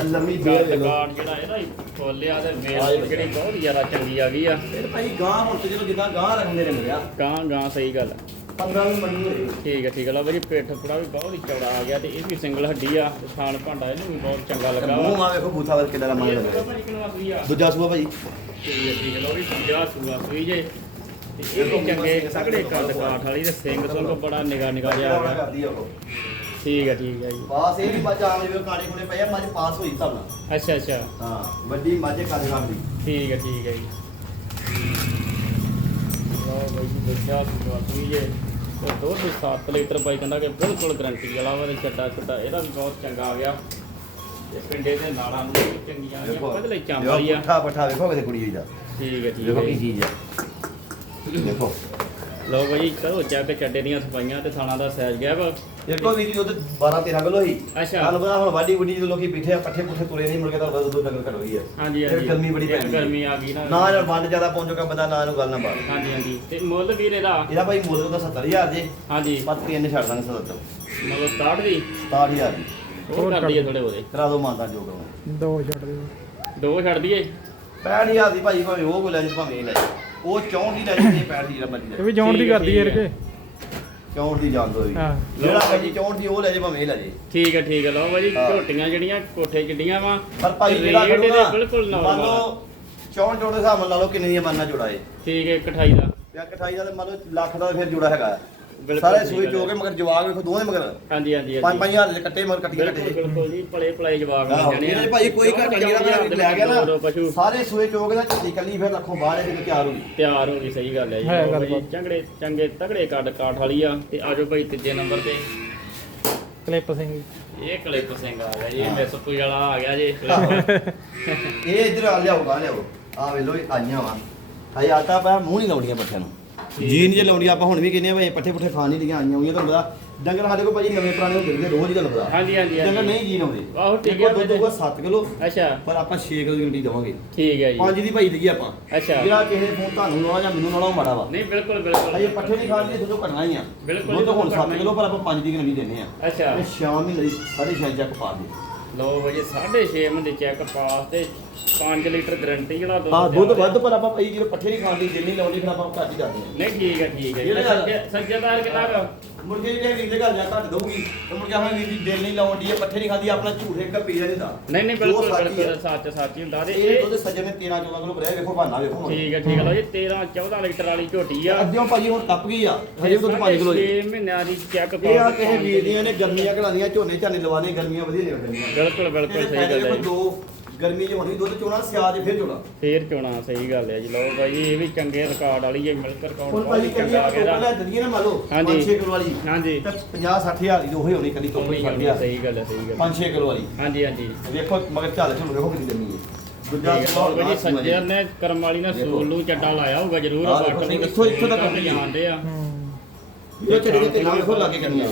ਲੰਮੀ ਬੇਲ ਲਓ ਕਾਰਡ ਜਿਹੜਾ ਇਹਦਾ ਹੀ ਖੋਲਿਆ ਤੇ ਆ ਮੇਲ। ਜਿਹੜੀ ਬਹੁਤ ਜ਼ਿਆਦਾ ਚੰਗੀ ਆ ਗਈ ਆ। ਫਿਰ ਭਾਈ ਗਾਂ ਹੁਣ ਤੇ ਜਦੋਂ ਜਿੱਦਾਂ ਗਾਂ ਰੱਖਦੇ ਨੇ ਮਿਲਿਆ ਗਾਂ ਗਾਂ ਸਹੀ ਗੱਲ ਆ। 15 ਨੂੰ ਮੰਨੀ ਹੋਈ ਠੀਕ ਹੈ ਠੀਕ ਹੈ ਲਓ ਬਈ ਪੇਟ ਪੂਰਾ ਵੀ ਬਹੁਤ ਹੀ ਚੌੜਾ ਆ ਗਿਆ ਤੇ ਇਹ ਵੀ ਸਿੰਗਲ ਹੱਡੀ ਆ ਤੇ ਥਾਣ ਭਾਂਡਾ ਇਹਨੂੰ ਵੀ ਬਹੁਤ ਚੰਗਾ ਲੱਗਾ ਮੂੰਹ ਮਾ ਵੇਖੋ ਬੂਥਾ ਵਰ ਕਿਦਾਂ ਦਾ ਇਹ ਲੱਗਾ ਆ। ਦੂਜਾ ਸੂਆ ਭਾਈ। ਠੀਕ ਹੈ ਠੀਕ ਹੈ ਲਓ ਵੀ ਦੂਜਾ ਸੂਆ ਸੂਈ ਜੇ। ਤੇ ਇਹ ਵੀ ਚੰਗੇ ਤਗੜੇ ਕੱਦ ਕਾਠ ਵਾਲੀ ਤੇ ਸਿੰਘ ਸੁੰਗ ਬੜਾ ਨਿਗਾ ਨਿਗਾ ਜਿਹਾ ਆ ਗਿਆ ਆ ਠੀਕ ਹੈ ਠੀਕ ਹੈ ਜੀ। ਪਾਸ ਇਹ ਵੀ ਮੱਝ ਆਮ ਜਿਵੇਂ ਕਾਣੇ ਕੋਲੇ ਪਈ ਆ ਮੱਝ ਪਾਸ ਹੋਈ ਸਭ ਨਾਲ। ਅੱਛਾ ਅੱਛਾ। ਹਾਂ ਵੱਡੀ ਮੱਝ ਕਾਦੇ ਨਾਲ ਦੀ। ਠੀਕ ਹੈ ਠੀਕ ਹੈ ਜੀ। ਲਓ ਬਾਈ ਜੀ ਦੂਜਾ ਸੂਆ ਸੂਈ ਜੇ। ਤੇ ਦੁੱਧ 7 ਲੀਟਰ ਬਾਈ ਕਹਿੰਦਾ ਕਿ ਬਿਲਕੁਲ ਗਰੰਟੀ ਵਾਲਾ ਵਾ ਤੇ ਚੱਡਾ ਛੁੱਟਾ ਇਹਦਾ ਵੀ ਬਹੁਤ ਚੰਗਾ ਆ ਗਿਆ। ਤੇ ਪਿੰਡੇ ਦੇ ਨਾਲਾਂ ਨੂੰ ਵੀ ਚੰਗੀਆਂ ਆ ਵਾਲੀ ਆ। ਪੁੱਠਾ ਪੱਠਾ ਵੇਖੋ ਕਿਤੇ ਕੁੜੀ ਦਾ। ਠੀਕ ਹੈ ਠੀਕ ਦੇਖੋ ਹੈ। ਕੀ ਜੀ। ਚੀਜ਼ ਆ। ਦੇਖੋ। ਲਓ ਬਾਈ ਕਰੋ ਚੈੱਕ ਚੱਡੇ ਦੀਆਂ ਸਫਾਈਆਂ ਤੇ ਥਾਣਾ ਦਾ ਸਾਈਜ਼ ਗਿਆ ਵਾ ਦੇਖੋ ਵੀ ਜੀ ਉਹ 12 13 ਕਿਲੋ ਹੀ ਅੱਛਾ। ਤੁਹਾਨੂੰ ਪਤਾ ਹੁਣ ਵਾਡੀ ਗੁੱਡੀ ਜਦੋਂ ਲੋਕੀ ਬਿਠੇ ਆ ਪੱਠੇ ਪੁੱਠੇ ਤੁਰੇ ਨਹੀਂ ਮੁੜ ਕੇ ਤਾਂ ਬਸ ਦੋ ਡੰਗਰ ਘਟ ਹੋਈ ਆ। ਹਾਂਜੀ ਫਿਰ ਹਾਂਜੀ। ਗਰਮੀ ਬੜੀ ਇੱਕ ਪੈਂਦੀ ਹੈ। ਗਰਮੀ ਆ ਗਈ ਨਾ। ਨਾ ਯਾਰ ਵੰਡ ਜ਼ਿਆਦਾ ਪਹੁੰਚੋਗਾ ਬੰਦਾ ਨਾ ਇਹਨੂੰ ਗੱਲ ਨਾ ਬਾਤ ਹਾਂਜੀ ਹਾਂਜੀ। ਤੇ ਮੁੱਲ ਵੀਰ ਇਹਦਾ? ਇਹਦਾ ਭਾਈ ਮੁੱਲ ਉਹਦਾ 70000 ਜੇ। ਹਾਂਜੀ। ਪਰ ਤਿੰਨ ਛੱਡ ਦਾਂਗੇ 77 ਮਤਲਬ 67 ਦੀ? 67000 ਦੀ। ਹੋਰ ਕਰ ਦਈਏ ਥੋੜੇ ਉਹਦੇ ਕਰਾ ਦੋ ਮਾਨਤਾ ਜੋ ਕਰਾਉਣਾ ਦੋ ਛੱਡ ਦਿਓ। ਦੋ ਛੱਡ ਦਈਏ? 65000 ਦੀ ਭਾਈ ਭਾਵੇਂ ਉਹ ਕੋ ਲੈ ਜੀ ਭਾਵੇਂ ਇਹ ਲੈ। ਉਹ 64 ਦੀ ਲੈ ਜੀ 65 ਦੀ ਜਿਹੜਾ ਮਰਜ਼ੀ ਲੈ ਇਹ ਵੀ ਜੌਣ ਦੀ ਠੀਕ ਹੈ, ਕਰਦੀ ਹੈ ਠੀਕ ਹੈ। ਰਕੇ। 64 ਦੀ ਜਾਣ ਦੋ ਹਾਂ। ਜਿਹੜਾ ਭਾਈ 64 ਦੀ ਉਹ ਲੈ ਜੇ ਭਾਵੇਂ ਇਹ ਲੈ ਜੇ। ਠੀਕ ਹੈ ਠੀਕ ਹੈ ਲਓ ਬਾਈ ਹਾਂ। ਝੋਟੀਆਂ ਜਿਹੜੀਆਂ ਕੋਠੇ ਕਿੱਡੀਆਂ ਵਾ। ਪਰ ਭਾਈ ਜਿਹੜਾ ਇਹਦੇ ਕਰੂਗਾ ਬਿਲਕੁਲ ਮੰਨ normal ਲਓ 64 ਜੋੜ ਹਿਸਾਬ ਨਾਲ ਲਾ ਲਓ ਕਿੰਨੇ ਦੀਆਂ ਮੰਨਣਾ ਜੋੜਾ ਏ ਠੀਕ ਹੈ 28 ਦਾ। ਜਾਂ 28 ਦਾ ਤੇ ਮੰਨ ਲਓ ਲੱਖ ਦਾ ਫਿਰ ਜੋੜਾ ਹੈਗਾ। ਸਾਰੇ ਹੈ। ਚੋ ਕੇ ਮਗਰ ਜਵਾਗ ਵੇਖੋ ਦੋਵੇਂ ਮਗਰ। ਹਾਂਜੀ ਹਾਂਜੀ 5 5000 ਦੇ ਕੱਟੇ ਮਗਰ ਕੱਟੀ ਬਿਲਕੁਲ ਕੱਟੇ ਬਿਲਕੁਲ ਜੀ ਭਲੇ ਭਲੇ ਜਵਾਬ ਆਹੋ, ਮਿਲ ਜਾਣੇ ਇਹਦੇ ਭਾਈ ਕੋਈ ਘੱਟ ਨਹੀਂ ਜਿਹੜਾ ਮੈਂ ਲੈ ਗਿਆ ਦੋ ਦੋ ਨਾ ਸਾਰੇ ਸੂਏ ਚੋਕ ਦਾ ਝੱਡੀ ਕੱਲੀ ਫਿਰ ਲੱਖੋਂ ਬਾਹਰ ਇਹਦੇ ਤਿਆਰ ਹੋ ਗਈ। ਤਿਆਰ ਹੋ ਗਈ ਸਹੀ ਗੱਲ ਹੈ ਜੀ। ਹੈ ਲਓ ਗੱਲ ਬਾਈ, ਬਾਤ। ਚੰਗੜੇ ਚੰਗੇ ਤਗੜੇ ਕੱਦ ਕਾਠ ਵਾਲੀ ਆ ਤੇ ਆਜੋ ਭਾਈ ਤੀਜੇ ਨੰਬਰ ਤੇ। ਕਲਿੱਪ ਸਿੰਘ। ਇਹ ਕਲਿੱਪ ਸਿੰਘ ਆ ਗਿਆ ਜੀ ਇਹ ਮਿਸਪੂ ਵਾਲਾ ਆ ਗਿਆ ਜੀ ਇਹ ਇਧਰ ਆ ਲਿਆਓ ਗਾ ਲਿਆਓ। ਆ ਵੇਲੋ ਆਈਆਂ ਵਾ। ਹਜੇ ਆਟਾ ਪਿਆ ਮੂੰਹ ਨਹੀਂ ਲਾਉਣੀਆਂ ਪੱਠਿਆਂ ਨੂੰ। ਜੀਨ ਜੇ ਲਾਉਣੀ ਆਪਾਂ ਹੁਣ ਵੀ ਕਹਿੰਦੇ ਆ ਭਾਈ ਪੱਠੇ ਪੁੱਠੇ ਖਾਣ ਨਹੀਂ ਦੀਆਂ ਆਈਆਂ ਹੋਈਆਂ ਤੁਹਾਨੂੰ ਪਤਾ। ਡੰਗਰ ਸਾਡੇ ਕੋਲ ਭਾਜੀ ਨਵੇਂ ਪੁਰਾਣੇ ਹੁੰਦੇ ਨੇ ਰੋਜ਼ ਹੀ ਤੁਹਾਨੂੰ ਪਤਾ। ਹਾਂਜੀ ਹਾਂਜੀ ਡੰਗਰ ਨਹੀਂ ਜੀਨ ਆਉਂਦੇ ਆਹੋ, ਠੀਕ ਹੈ ਦੁੱਧ ਹੋਊਗਾ 7 ਕਿਲੋ ਅੱਛਾ। ਪਰ ਆਪਾਂ 6 ਕਿਲੋ ਦੀ ਗਰੰਟੀ ਦੇਵਾਂਗੇ। ਠੀਕ ਹੈ ਜੀ। ਪੰਜ ਦੀ ਭਾਈ ਦਈਏ ਆਪਾਂ। ਅੱਛਾ। ਜਿਹੜਾ ਕਿਸੇ ਫੋਨ ਤੁਹਾਨੂੰ ਲਾਉਣਾ ਜਾਂ ਮੈਨੂੰ ਲਾਉਣਾ ਉਹ ਮਾੜਾ ਵਾ। ਨਹੀਂ ਬਿਲਕੁਲ ਬਿਲਕੁਲ। ਹਜੇ ਪੱਠੇ ਨਹੀਂ ਖਾਣ ਦੀ ਦੁੱਧ ਘਟਣਾ ਹੀ ਆ। ਬਿਲਕੁਲ ਦੁੱਧ ਹੁਣ ਘਟਣਾ 7 ਹੀ। ਕਿਲੋ ਪਰ ਆਪਾਂ 5 ਦੀ ਗਰੰਟੀ ਦਿੰਦੇ ਆ। ਅੱਛਾ। ਇਹ ਸ਼ਾਮ ਮਹੀਨੇ ਦੀ ਸਾਢੇ ਛੇ ਚੱਕ ਪਾ ਦੇ ਲਓ ਵਜੇ 6.5 ਮਹੀਨੇ ਚੈੱਕ ਪਾਸ ਤੇ 5 ਲੀਟਰ ਗਰੰਟੀ ਜਿਹੜਾ ਦੁੱਧ ਹਾਂ ਦੁੱਧ। ਵੱਧ ਪਰ ਆਪਾਂ ਭਾਈ ਜਦੋਂ ਪੱਠੇ ਨਹੀਂ ਖਾਣ ਦੀ ਦਿਲ ਨਹੀਂ ਲਾਉਂਦੀ ਫਿਰ ਆਪਾਂ ਘੱਟ ਹੀ ਕਰਦੇ ਨਹੀਂ ਠੀਕ ਹੈ ਠੀਕ ਹੈ ਜਿਹੜੇ ਸੱਜੇ ਸੱਜੇਦਾਰ ਕਿੰਨਾ ਕੁ? ਮੁਰਗੇ ਜਿਹੜੇ ਵੀਰ ਦੇ ਘਰ ਜਾ ਘੱਟ ਦਊਗੀ ਤੇ ਮੁਰਗੇ ਹਾਂ ਵੀਰ ਦੀ ਦਿਲ ਨਹੀਂ ਲਾਉਂਦੀ ਹੈ ਪੱਠੇ ਨਹੀਂ ਖਾਂਦੀ ਆਪਣਾ ਝੂਠ ਇੱਕ ਪੀ ਜਾਂਦਾ ਨਹੀਂ ਨਹੀਂ ਬਿਲਕੁਲ ਬਿਲਕੁਲ। ਸੱਚ ਸੱਚ ਹੀ ਹੁੰਦਾ ਤੇ ਇਹ ਇਹ ਦੁੱਧ ਸੱਜਣ ਨੇ 13 14 ਕਿਲੋ ਭਰਿਆ ਵੇਖੋ ਬਹਾਨਾ ਵੇਖੋ ਹੁਣ। ਠੀਕ ਹੈ ਠੀਕ ਹੈ ਲਓ ਜੀ 13 14 ਲੀਟਰ ਵਾਲੀ ਝੋਟੀ ਆ ਅੱਧਿਓਂ ਭਾਜੀ ਹੁਣ ਟੱਪ ਗਈ ਆ ਹਜੇ ਦੁੱਧ 5 ਕਿਲੋ ਜੀ 6 ਮਹੀਨਿਆਂ ਦੀ ਚੈੱਕ ਇਹ ਆ ਕਿਸੇ ਵੀਰ ਦੀਆਂ ਨੇ ਗਰਮੀਆਂ ਘੜਾਦੀਆਂ ਝੋਨੇ ਝਾਨੇ ਲਵਾਣੇ ਗਰਮੀਆਂ ਵਧੀਆ ਨਹੀਂ ਬਿਲਕੁਲ ਬਿਲਕੁਲ ਸਹੀ ਗੱਲ ਹੈ ਜੀ। ਦੋ ਗਰਮੀ ਚ ਹੋਣੀ ਦੁੱਧ ਚੋਣਾ ਸਿਆਜ ਫਿਰ ਚੋਣਾ। ਫੇਰ ਚੋਣਾ ਸਹੀ ਗੱਲ ਹੈ ਜੀ। ਲਓ ਬਾਈ ਇਹ ਵੀ ਚੰਗੇ ਰਿਕਾਰਡ ਵਾਲੀ ਹੈ ਮਿਲਕ ਰਿਕਾਰਡ ਹੁਣ ਬਹੁਤ ਭਾਜੀ ਹੀ ਕੱਲੀ ਚੰਗਾ ਆ ਆਪਾਂ ਗਿਆ ਲੈ ਦਈਏ ਨਾ ਮੰਨ ਲਓ ਹਾਂਜੀ। 5-6 ਕਿਲੋ ਵਾਲੀ। ਹਾਂਜੀ। ਤੇ 50-60 ਹਜ਼ਾਰ ਦੀ ਉਹੀ ਹੋਣੀ ਕੱਲੀ ਟੋਪ ਸਹੀ ਫੜ ਹੈ ਸਹੀ ਗੱਲ ਹੈ ਸਹੀ ਗੱਲ ਹੈ। 5-6 ਕਿਲੋ ਵਾਲੀ। ਹਾਂਜੀ ਹਾਂਜੀ। ਵੇਖੋ ਮਗਰ ਚੱਲ ਤੁਹਾਨੂੰ ਵੇਖੋ ਕਿੰਨੀ ਗਰਮੀ ਹੈ। ਦੂਜਾ ਠੀਕ ਹੈ। ਸਲੌਰ ਲਓ ਜੀ ਬਾਅਦ ਸੱਜੇ ਨੇ ਕਰਮ ਵਾਲੀ ਨੇ ਦੇਖੋ। ਸੂਲ ਨੂੰ ਚੱਡਾ ਲਾਇਆ ਹੋਊਗਾ ਜ਼ਰੂਰ ਆਹ ਦੇਖੋ, ਬਾਟਲ ਨੂੰ। ਇੱਥੋਂ- ਇੱਥੋਂ ਤੱਕ ਹੁੰਦੀ ਹੈ। ਜਾਣਦੇ ਆ। ਹੂੰ ਇਹ ਚੜੀ ਤੇ ਨਾਲ ਵੇਖੋ ਲਾਗੇ ਕਰਨੀ ਆ।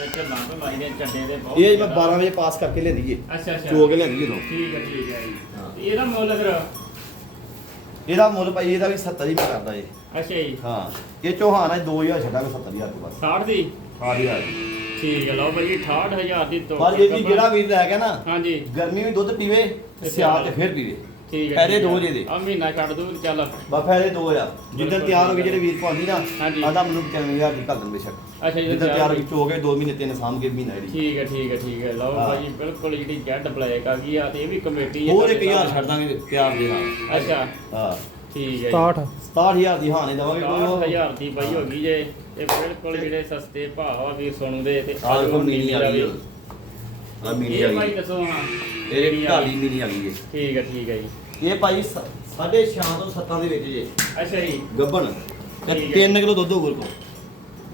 ਤੇ ਝੱਲਾਂ ਤੋਂ ਲਾਈ ਦੇ ਚੱਡੇ ਦੇ ਬਹੁਤ ਇਹ ਮੈਂ ਜ਼ਿਆਦਾ- 12 ਵਜੇ ਪਾਸ ਕਰਕੇ ਲੈ ਦਈਏ ਅੱਛਾ ਅੱਛਾ। ਚੋ ਕੇ ਲੈ ਦਈਏ ਤੋਂ ਠੀਕ ਹੈ ਠੀਕ ਹੈ ਜੀ। ਤੇ ਇਹਦਾ ਮੁੱਲ ਫਿਰ? ਇਹਦਾ ਮੁੱਲ ਭਾਈ ਇਹਦਾ ਵੀ 70 ਹੀ ਮੈਂ ਕਰਦਾ ਏ ਅੱਛਾ ਜੀ। ਹਾਂ। ਇਹ ਚੋਹਾਨ ਹੈ 2000 ਛੱਡਾਂਗੇ 70000 ਤੋਂ ਬਸ। 60 ਦੀ? 8000 ਠੀਕ ਹੈ ਲਓ ਭਾਈ 68000 ਦੀ ਦੋ ਪਰ ਇਹ ਜਿਹੜਾ ਵੀਰ ਲੈ ਗਿਆ ਨਾ ਹਾਂਜੀ। ਗਰਮੀ ਵੀ ਦੁੱਧ ਪੀਵੇ ਤੇ ਸਿਆਲ ਚ ਫਿਰ ਪੀਵੇ। ਠੀਕ ਹੈ ਫਾਇਦੇ ਹੈ। ਦੋ ਜੇ ਦੇ। ਆ ਮਹੀਨਾ ਛੱਡ ਦੂ ਚੱਲ। ਬਾ ਫਾਇਦੇ ਦੋ ਆ। ਜਿੱਦਾਂ ਬਿਲਕੁਲ ਤਿਆਰ ਹੋ ਗਈ ਜਿਹੜੇ ਵੀਰ ਪਾਉਂਦੀ ਨਾ ਹਾਂਜੀ। ਆਦਾ ਮੈਨੂੰ 95000 ਦੀ ਕਰ ਦੇਣ ਬੇਸ਼ੱਕ। ਅੱਛਾ ਜੀ ਜਿੱਦਾਂ ਤਿਆਰ ਹੋ ਚੋ ਕੇ 2 ਮਹੀਨੇ ਤਿੰਨ ਸਾਂਭ ਕੇ ਮਹੀਨਾ ਜਿਹੜੀ। ਠੀਕ ਹੈ ਠੀਕ ਹੈ ਠੀਕ ਹੈ। ਲਓ ਹਾਂ। ਭਾਈ ਬਿਲਕੁਲ ਜਿਹੜੀ ਜੈਡ ਬਲੈਕ ਆ ਗਈ ਆ ਤੇ ਇਹ ਵੀ ਕਮੇਟੀ ਹੈ ਹੋਰ ਇੱਕ ਹਜ਼ਾਰ ਨਾਲ। ਛੱਡ ਦਾਂਗੇ ਪਿਆਰ ਦੇ ਨਾਲ ਅੱਛਾ। ਹਾਂ। ਠੀਕ ਹੈ 67 67000 ਦੀ ਹਾਨੇ ਦੇਵਾਂਗੇ। ਕੋਈ ਉਹ 60000 ਦੀ ਬਾਈ ਹੋ ਗਈ ਜੇ। ਇਹ ਬਿਲਕੁਲ ਜਿਹੜੇ ਸਸਤੇ ਭਾਅ ਆ ਵੀਰ ਸੋਨੂ ਦੇ ਤੇ ਆਹ ਦੇਖੋ ਮੀਨੀ ਆ। ਗਈ। ਆ ਮੀਨੀ ਇਹ ਆ ਭਾਈ ਦੱਸੋ ਹਾਂ ਇਹ ਜਿਹੜੀ ਢਾਲੀ। ਮੀਨੀ ਗਈ ਇਹ। ਠੀਕ ਹੈ ਠੀਕ ਹੈ ਜੀ। ਇਹ ਭਾਈ 6.5 ਤੋਂ 7 ਦੇ ਵਿੱਚ ਜੇ। ਅੱਛਾ ਜੀ। ਗੱਬਣ। ਠੀਕ ਹੈ। 3 ਕਿਲੋ ਦੁੱਧ ਹੋਊਗਾ ਕੋਲ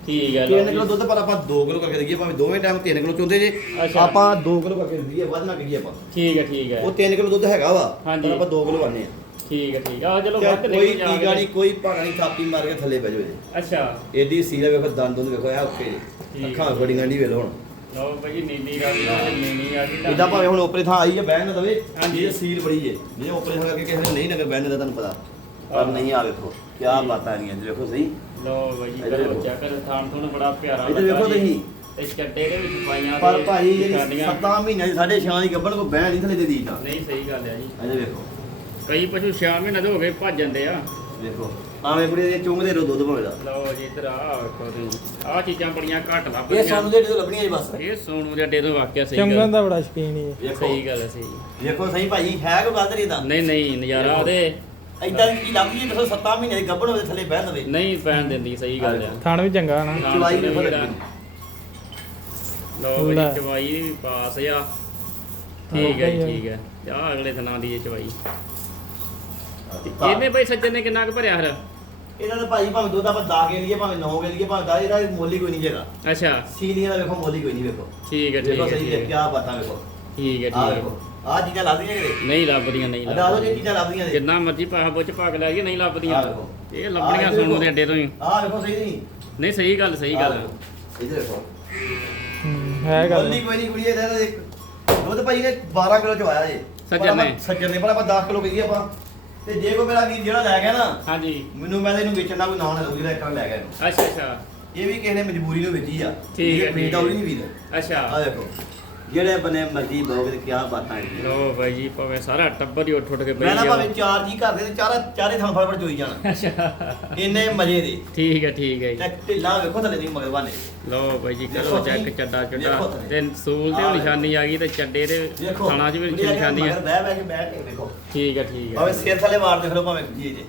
ਠੀਕ ਹੈ 3 ਲਓ ਕਿਲੋ ਜੀ। ਦੁੱਧ ਪਰ ਆਪਾਂ 2 ਕਿਲੋ ਕਰਕੇ ਦਈਏ ਭਾਵੇਂ ਦੋਵੇਂ ਟਾਈਮ 3 ਕਿਲੋ ਚੁੰਦੇ ਜੇ। ਅੱਛਾ। ਆਪਾਂ 2 ਕਿਲੋ ਕਰਕੇ ਦਈਏ ਵੱਧ ਨਾ ਕਰੀਏ ਆਪਾਂ। ਠੀਕ ਹੈ ਠੀਕ ਹੈ ਉਹ 3 ਕਿਲੋ ਦੁੱਧ ਹੈਗਾ ਵਾ ਹਾਂਜੀ। ਪਰ ਆਪਾਂ 2 ਕਿਲੋ ਆਨੇ ਆ ਠੀਕ ਹੈ ਠੀਕ ਆ। ਚਲੋ ਵੱਧ ਕੋਈ ਲੈ ਟੀਕਾ ਨਹੀਂ ਕੋਈ ਭਾਗਾ ਨਹੀਂ ਥਾਪੀ ਮਾਰ ਕੇ ਥੱਲੇ ਬਹਿ ਜਾਓ ਜੀ। ਅੱਛਾ। ਏਡੀ ਸੀਲ ਵੇਖੋ ਦੰਦ ਦੁੰਦ ਵੇਖੋ ਆ ਓਕੇ ਜੀ। ਠੀਕ ਅੱਖਾਂ ਬੜੀਆਂ ਨਹੀਂ ਵੇਲੋ ਹੁਣ। ਲਓ ਭਾਈ ਨੀਲੀ ਰਾਵੀ ਨਾਲ ਨੀਲੀ ਆ ਗਈ ਇਦਾਂ ਭਾਵੇਂ ਹੁਣ ਉੱਪਰੇ ਥਾਂ ਆਈ ਹੈ ਬਹਿਣ ਨਾ ਦਵੇ ਹਾਂਜੀ। ਇਹ ਸੀਲ ਬੜੀ ਹੈ ਜੇ ਉੱਪਰੇ ਥਾਂ ਕਰਕੇ ਕਿਸੇ ਨੇ ਨਹੀਂ ਨਗਰ ਬਹਿਣ ਦਾ ਤੁਹਾਨੂੰ ਪਤਾ ਪਰ ਨਹੀਂ ਆ ਵੇਖੋ ਕੀ ਬਾਤਾਂ ਨਹੀਂ ਜੀ ਵੇਖੋ ਸਹੀ ਲਓ ਭਾਈ ਇੱਧਰ ਵੇਖੋ। ਚੈੱਕ ਕਰ ਥਾਣ ਥੁਣ ਬੜਾ ਪਿਆਰਾ ਇੱਧਰ ਲੱਗਾ ਵੇਖੋ। ਤੁਸੀਂ। ਤੇ ਚੱਡੇ ਦੇ ਵਿੱਚ ਪਾਈਆਂ ਪਰ ਤੇ ਭਾਈ ਜਿਹੜੀ। 7 ਮਹੀਨਿਆਂ ਦੀ ਸਾਢੇ ਛਾਂ ਦੀ ਗੱਬਣ ਕੋ ਬਹਿਣ ਨਹੀਂ ਥੱਲੇ ਦੇ ਦੀ ਤਾਂ ਨਹੀਂ ਸਹੀ ਗੱਲ ਹੈ ਜੀ ਇਹਦੇ ਵੇਖੋ ਕਈ ਪਸ਼ੂ 6 ਮਹੀਨੇ ਦੇ ਹੋ ਗਏ ਭੱਜ ਜਾਂਦੇ ਆ ਵੇਖੋ ਆਵੇਂ ਕੁੜੀ ਦੇ ਚੁੰਗਦੇ ਰੋ ਦੁੱਧ ਭਾਵੇਂ ਦਾ। ਲਓ ਜੀ ਇੱਧਰ ਆ ਵੇਖੋ ਤੁਸੀਂ। ਆਹ ਚੀਜ਼ਾਂ ਬੜੀਆਂ ਘੱਟ ਇਹ ਲੱਭਦੀਆਂ ਸਾਨੂੰ ਦੇ ਤੋਂ ਲੱਭਣੀਆਂ ਜੀ ਬਸ। ਇਹ ਸੋਨੂ ਦੇ ਅੱਡੇ ਤੋਂ ਵਾਕਿਆ ਸਹੀ ਚੰਗਨ ਗੱਲ। ਦਾ ਬੜਾ ਸ਼ਕੀਨ ਹੈ ਵੇਖੋ। ਸਹੀ ਗੱਲ ਹੈ ਸਹੀ। ਵੇਖੋ ਸਹੀ ਭਾਈ ਹੈ ਕੋ ਗੱਲ ਨਹੀਂ ਤਾਂ ਨਹੀਂ ਨਹੀਂ ਨਜ਼ਾਰਾ ਉਹਦੇ। ਇਦਾਂ ਦੀ ਚੀਜ਼ ਲੱਭਦੀ ਹੈ ਦੱਸੋ 7 ਮਹੀਨੇ ਦੀ ਗੱਬਣ ਹੋਵੇ ਥੱਲੇ ਬਹਿ ਦਵੇ। ਨਹੀਂ ਪੈਣ ਦਿੰਦੀ ਸਹੀ ਗੱਲ ਆ ਥਾਣ ਵੀ ਚੰਗਾ ਨਾ। ਚਵਾਈ ਜਿਹੜਾ- ਲੱਗੀ। ਲਓ। ਜੀ ਚਵਾਈ ਵੀ ਪਾਸ ਆ। ਠੀਕ ਹੈ ਠੀਕ ਹੈ। ਆਹ ਅਗਲੇ ਦਿਨਾਂ ਦੀ ਇਹ ਚਵਾਈ ਤੇ ਇਹਨੇ ਬਈ ਸੱਜਣ ਨੇ ਕਿੰਨਾ ਕੁ ਭਰਿਆ ਫਿਰ? ਇਹਨਾਂ ਦਾ ਭਾਈ ਭਾਵੇਂ ਦੁੱਧ ਆਪਾਂ 10 ਕੇ ਲਈਏ ਭਾਵੇਂ 9 ਕੇ ਲਈਏ ਭਾਵੇਂ 10 ਇਹਦਾ ਮੁੱਲ ਹੀ ਕੋਈ ਨਹੀਂ ਜੇਗਾ ਅੱਛਾ। ਸੀਲੀਆਂ ਦਾ ਵੇਖੋ ਮੁੱਲ ਹੀ ਕੋਈ ਨਹੀਂ ਵੇਖੋ। ਠੀਕ ਹੈ ਠੀਕ ਹੈ ਸਹੀ ਹੈ। ਕੀ ਬਾਤਾਂ ਵੇਖੋ। ਠੀਕ ਹੈ ਠੀਕ ਹੈ। ਆ ਚੀਜ਼ਾਂ ਲੱਭਦੀਆਂ ਕਿਤੇ? ਨਹੀਂ ਲੱਭਦੀਆਂ ਨਹੀਂ ਅਦਾ ਉਹ ਲੱਭਦੀਆਂ। ਚੀਜ਼ਾਂ ਲੱਭਦੀਆਂ ਨੇ। ਜਿੰਨਾ ਮਰਜ਼ੀ ਪਾਹਾ ਬੁੱਚ ਪਾ ਕੇ ਲਾਈਏ ਨਹੀਂ ਲੱਭਦੀਆਂ। ਇਹ ਲੱਭਣੀਆਂ ਸੋਨੂ ਦੇ ਅੱਡੇ ਤੋਂ ਹੀ। ਆ ਵੇਖੋ ਸਹੀ ਨਹੀਂ। ਨਹੀਂ ਸਹੀ ਗੱਲ ਸਹੀ ਗੱਲ। ਇਧਰ ਦੇਖੋ ਹੂੰ, ਗੱਲ। ਮੁੱਲ ਹੀ ਕੋਈ ਨਹੀਂ ਕੁੜੀਏ ਇਹਦਾ ਦੁੱਧ ਭਾਈ ਨੇ 12 ਕਿਲੋ ਚ ਆਇਆ ਜੇ। ਸੱਜਣ ਨੇ। ਸੱਜਣ ਨੇ ਪਰ ਆਪਾਂ 10 ਕਿਲੋ ਕਹੀਏ ਆਪਾਂ। ਤੇ ਜੇ ਕੋਈ ਮੇਰਾ ਵੀਰ ਜਿਹੜਾ ਲੈ ਗਿਆ ਨਾ ਹਾਂਜੀ। ਮੈਨੂੰ ਮੈਂ ਤਾਂ ਇਹਨੂੰ ਵੇਚਣ ਕੋਈ ਨਾਂ ਨਾ ਜਿਹੜਾ ਇੱਕ ਵਾਰ ਲੈ ਗਿਆ ਇਹਨੂੰ। ਅੱਛਾ ਅੱਛਾ। ਇਹ ਵੀ ਕਿਸੇ ਨੇ ਮਜਬੂਰੀ ਨੂੰ ਵੇਚੀ ਆ। ਠੀਕ ਹੈ, ਠੀਕ ਹੈ। ਨਹੀਂ ਵੀਰ। ਅੱਛਾ। ਆ ਦੇਖੋ। ਜਿਹੜੇ ਬਨੇ ਮਰਜ਼ੀ ਬੋਗ ਤੇ ਕੀ ਬਾਤਾਂ ਹੈ ਲੋ ਬਾਈ ਜੀ ਭਾਵੇਂ ਸਾਰਾ ਟੱਬਰ ਹੀ ਉੱਠ ਉੱਠ ਕੇ ਮੈਂ ਬਹਿ ਨਾ ਭਾਵੇਂ ਚਾਰ ਜੀ ਘਰ ਦੇ ਤੇ ਚਾਰੇ ਚਾਰੇ ਥਾਂ ਫੜ ਫੜ ਚੋਈ ਜਾਣਾ। ਅੱਛਾ। ਇੰਨੇ ਮਜ਼ੇ ਦੇ। ਠੀਕ ਹੈ ਠੀਕ ਹੈ ਜੀ। ਤੇ ਢਿੱਲਾ ਵੇਖੋ ਥੱਲੇ ਦੀ ਮਗਰ ਬਾਨੇ। ਲੋ ਬਾਈ ਜੀ ਕਰੋ ਚੈੱਕ ਚੱਡਾ ਚੱਡਾ। ਤੇ ਸੂਲ ਤੇ ਨਿਸ਼ਾਨੀ ਆ ਗਈ ਤੇ ਚੱਡੇ ਦੇ ਦੇਖੋ ਖਾਣਾ 'ਚ ਵੀ ਨਿਸ਼ਾਨੀ ਮਗਰ ਆ ਬਹਿ ਬਹਿ ਕੇ ਬਹਿ ਕੇ ਵੇਖੋ ਠੀਕ ਹੈ ਠੀਕ ਭਾਵੇਂ ਹੈ ਸਿਰ ਥੱਲੇ ਮਾਰ ਦੇ ਫਿਰ ਭਾਵੇਂ ਜੀ ਜੇ।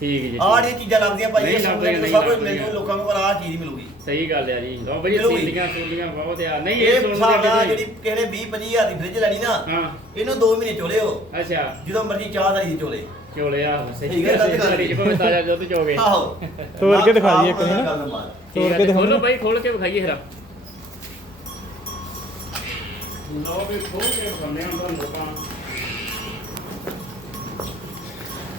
ਠੀਕ ਜੀ ਆਹ। ਜਿਹੜੀਆਂ ਚੀਜ਼ਾਂ ਲੱਭਦੀਆਂ ਭਾਈ ਨਹੀਂ ਇਹ ਸਭ ਲੱਭਦੀਆਂ, ਕੁਝ ਨਹੀਂ ਸਭ ਕੁਝ ਲੱਭਦੀਆਂ। ਮੈਨੂੰ ਲੋਕਾਂ ਕੋਲ ਆਹ ਚੀਜ਼ ਮਿਲੂਗੀ। ਸਹੀ ਗੱਲ ਹੈ ਜੀ। ਲੋ ਬਾਈ ਜੀ ਮਿਲੂਗੀ। ਸੀਲੀਆਂ ਸੂਲੀਆਂ ਬਹੁਤ ਆ। ਨਹੀਂ ਇਹ ਸੋਨੂ ਦੇ ਹਿਸਾਬ ਨਾਲ ਅੱਡੇ ਜਿਹੜੀ ਕਿਸੇ ਨੇ 20 25 ਹਜ਼ਾਰ ਦੀ ਫ੍ਰਿਜ ਲੈਣੀ ਨਾ ਹਾਂ। ਇਹਨੂੰ 2 ਮਹੀਨੇ ਚੋਲੇ ਹੋ। ਅੱਛਾ। ਜਦੋਂ ਮਰਜ਼ੀ ਚਾਹ ਦਾ ਹੀ ਚੋਲੇ। ਚੋਲੇ ਆ ਸਹੀ ਠੀਕ ਹੈ, ਗਲਤ ਗੱਲ ਗੱਲ ਭਾਵੇਂ ਤਾਜ਼ਾ ਦੁੱਧ ਚੋਗੇ। ਆਹੋ। [LAUGHS] ਤੋੜ ਕੇ ਦਿਖਾ ਦਈਏ ਇੱਕ ਤੋੜ ਕੇ ਖੋਲੋ ਦਿਖਾਉਣਾ। ਬਾਈ ਖੋਲ ਕੇ ਵਿਖਾਈਏ ਲੋ ਵੀ ਖੋਲ ਕੇ ਲੋਕਾਂ